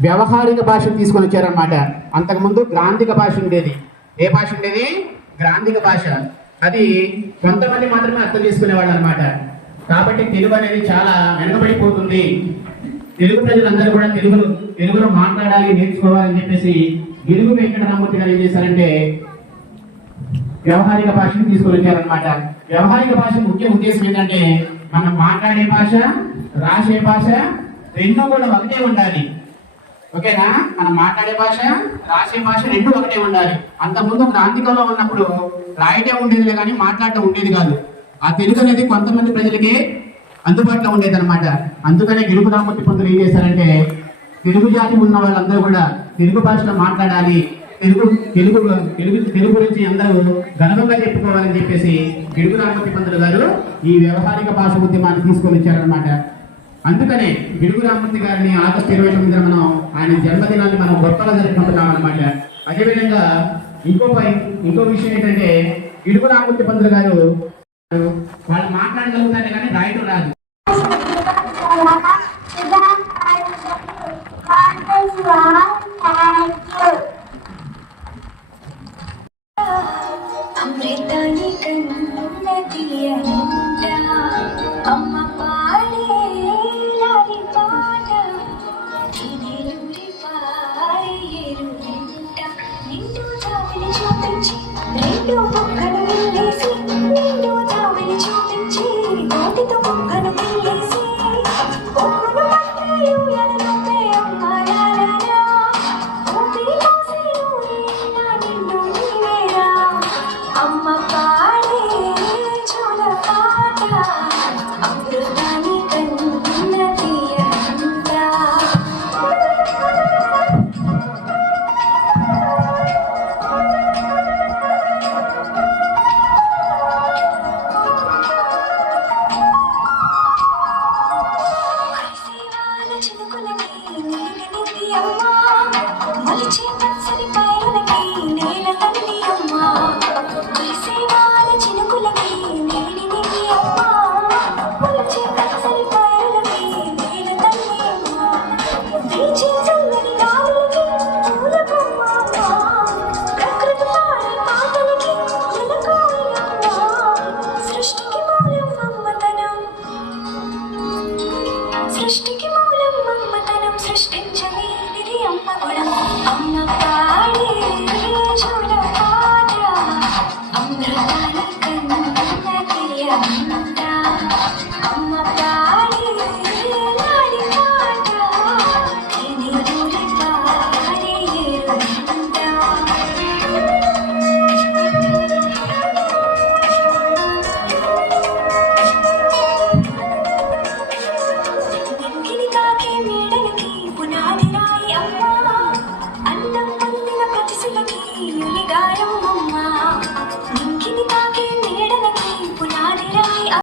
వ్యవహారిక భాషను తీసుకొని వచ్చారనమాట అంతకుముందు గ్రాంధిక భాష ఉండేది. ఏ భాష ఉండేది? గ్రాంధిక భాష. అది కొంతమంది మాత్రమే అర్థం చేసుకునేవాళ్ళు అనమాట కాబట్టి తెలుగు అనేది చాలా వెనకబడిపోతుంది. తెలుగు ప్రజలందరూ కూడా తెలుగులో తెలుగులో మాట్లాడాలి నేర్చుకోవాలని చెప్పేసి తెలుగు వెంకటరామూర్తి గారు ఏం చేశారంటే వ్యవహారిక భాషను తీసుకొని వచ్చారనమాట వ్యవహారిక భాష ముఖ్య ఉద్దేశం ఏంటంటే మనం మాట్లాడే భాష రాసే భాష రెండు కూడా ఒకటే ఉండాలి. ఓకేనా? మనం మాట్లాడే భాష రాసే భాష రెండు ఒకటే ఉండాలి. అంతకుముందు ప్రాంతికంలో ఉన్నప్పుడు రాయటే ఉండేది కానీ మాట్లాడటం ఉండేది కాదు. ఆ తెలుగు అనేది కొంతమంది ప్రజలకి అందుబాటులో ఉండేది అనమాట అందుకనే గిరుగు రామూర్తి పంతులు ఏం చేశారంటే తెలుగు జాతి ఉన్న వాళ్ళందరూ కూడా తెలుగు భాషలో మాట్లాడాలి. తెలుగు తెలుగు తెలుగు తెలుగు గురించి అందరూ గర్వంగా చెప్పుకోవాలని చెప్పేసి గిడుగు రామూర్తి పంతులు గారు ఈ వ్యవహారిక భాష ఉద్యమాన్ని తీసుకొని వచ్చారనమాట అందుకనే గిడుగు రామూర్తి గారిని ఆగస్టు ఇరవై తొమ్మిదిన మనం ఆయన జన్మదినాన్ని మనం గొప్పగా జరుపుకుంటున్నాం అనమాట అదేవిధంగా ఇంకో పై- ఇంకో విషయం ఏంటంటే గిడుగు రామూర్తి పంతులు గారు వాళ్ళు మాట్లాడగలుగుతారు కానీ రాయటం రాదు. అమృతాన్ని కన్న తీయనంట చూపించి రెండు మొక్కలు వెళ్ళేసి నిండు జాబిలి చూపించి నోటితో അമ്മ പാടി Adam